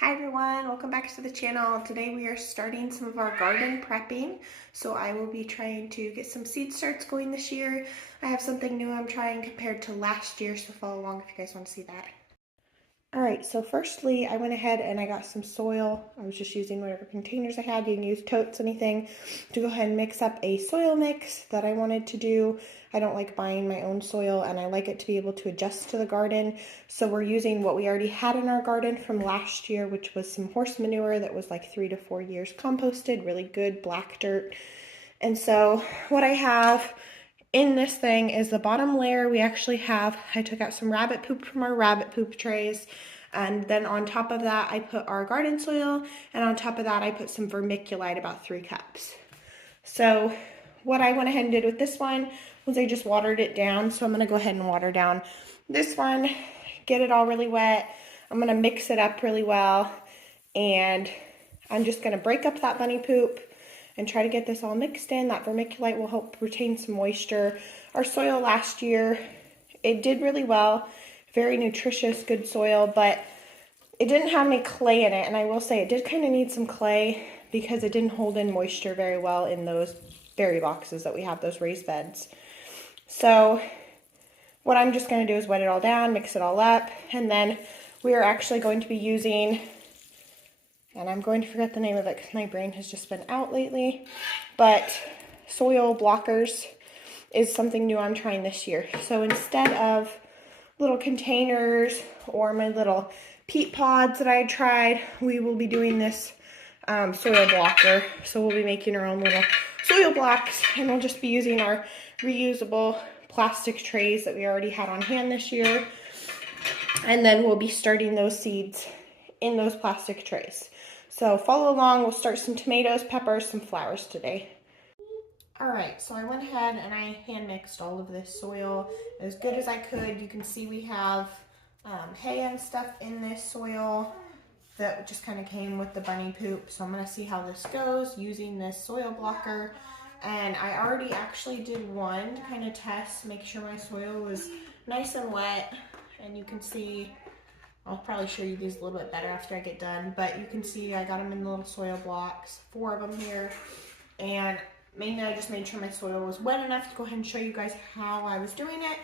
Hi everyone, welcome back to the channel. Today we are starting some of our garden prepping. So I will be trying to get some seed starts going this year. I have something new I'm trying compared to last year, so follow along if you guys want to see that. All right, so firstly, I went ahead and I got some soil. I was just using whatever containers I had. You can use totes, anything, to go ahead and mix up a soil mix that I wanted to do. I don't like buying my own soil, and I like it to be able to adjust to the garden. So we're using what we already had in our garden from last year, which was some horse manure that was like 3 to 4 years composted, really good black dirt. And so what I have in this thing is the bottom layer. We actually have, I took out some rabbit poop from our rabbit poop trays, and then on top of that I put our garden soil, and on top of that I put some vermiculite, about 3 cups. So what I went ahead and did with this one was I just watered it down. So I'm going to go ahead and water down this one, get it all really wet. I'm going to mix it up really well, and I'm just going to break up that bunny poop and try to get this all mixed in. That vermiculite will help retain some moisture. Our soil last year, it did really well. Very nutritious, good soil, but it didn't have any clay in it. And I will say it did kind of need some clay because it didn't hold in moisture very well in those berry boxes that we have, those raised beds. So what I'm just going to do is wet it all down, mix it all up, and then we are actually going to be using, and I'm going to forget the name of it because my brain has just been out lately, but soil blockers is something new I'm trying this year. So instead of little containers or my little peat pods that I tried, we will be doing this soil blocker. So we'll be making our own little soil blocks, and we'll just be using our reusable plastic trays that we already had on hand this year. And then we'll be starting those seeds in those plastic trays. So follow along. We'll start some tomatoes, peppers, some flowers today. All right, so I went ahead and I hand mixed all of this soil as good as I could. You can see we have hay and stuff in this soil that just kind of came with the bunny poop. So I'm gonna see how this goes using this soil blocker. And I already actually did one to kind of test, make sure my soil was nice and wet. And you can see, I'll probably show you these a little bit better after I get done, but you can see I got them in the little soil blocks, 4 of them here. And mainly I just made sure my soil was wet enough to go ahead and show you guys how I was doing it.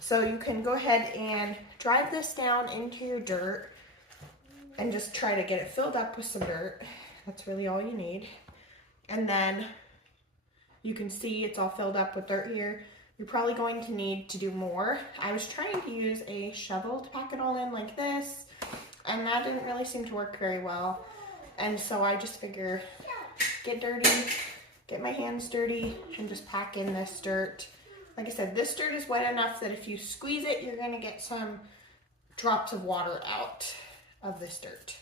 So you can go ahead and drive this down into your dirt and just try to get it filled up with some dirt. That's really all you need. And then you can see it's all filled up with dirt here. You're probably going to need to do more. I was trying to use a shovel to pack it all in like this, and that didn't really seem to work very well. And so I just figure, get dirty, get my hands dirty, and just pack in this dirt. Like I said, this dirt is wet enough that if you squeeze it, you're gonna get some drops of water out of this dirt.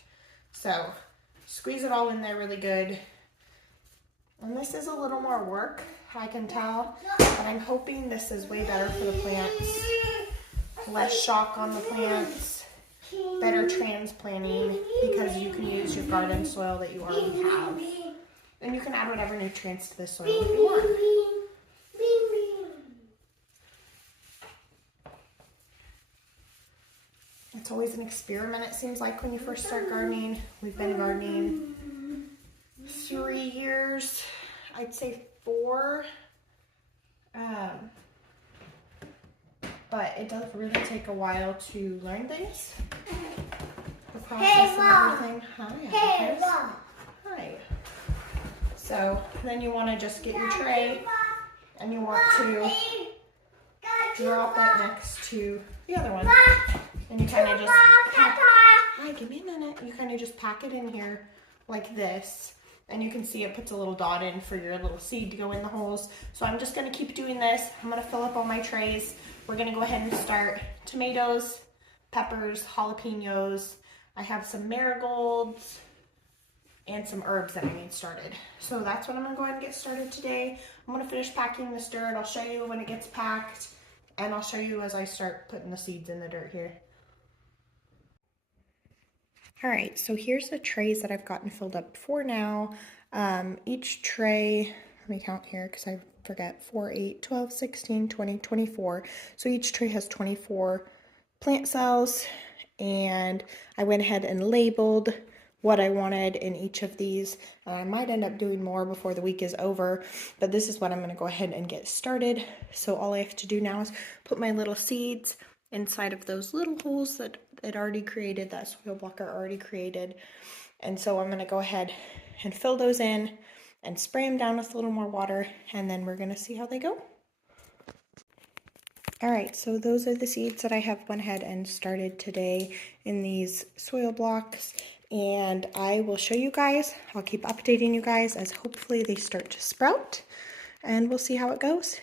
So squeeze it all in there really good. And this is a little more work, I can tell, but I'm hoping this is way better for the plants. Less shock on the plants, better transplanting, because you can use your garden soil that you already have. And you can add whatever nutrients to the soil that you want. It's always an experiment, it seems like, when you first start gardening. We've been gardening 3 years, I'd say 4. But it does really take a while to learn things. The process and everything. Hi. So then you want to just get your tray and you want to drop it next to the other one. And you kind of just pack, hi, give me a minute. You kind of just pack it in here like this. And you can see it puts a little dot in for your little seed to go in the holes. So I'm just gonna keep doing this. I'm gonna fill up all my trays. We're gonna go ahead and start tomatoes, peppers, jalapenos. I have some marigolds and some herbs that I need started. So that's what I'm gonna go ahead and get started today. I'm gonna finish packing this dirt. I'll show you when it gets packed, and I'll show you as I start putting the seeds in the dirt here. All right, so here's the trays that I've gotten filled up for now. Each tray, let me count here because I forget, 4, 8, 12, 16, 20, 24. So each tray has 24 plant cells, and I went ahead and labeled what I wanted in each of these. I might end up doing more before the week is over, but this is what I'm going to go ahead and get started. So all I have to do now is put my little seeds inside of those little holes that it already created, that soil blocker already created. And so I'm going to go ahead and fill those in and spray them down with a little more water, and then we're going to see how they go. All right, so those are the seeds that I have went ahead and started today in these soil blocks, and I will show you guys. I'll keep updating you guys as hopefully they start to sprout, and we'll see how it goes.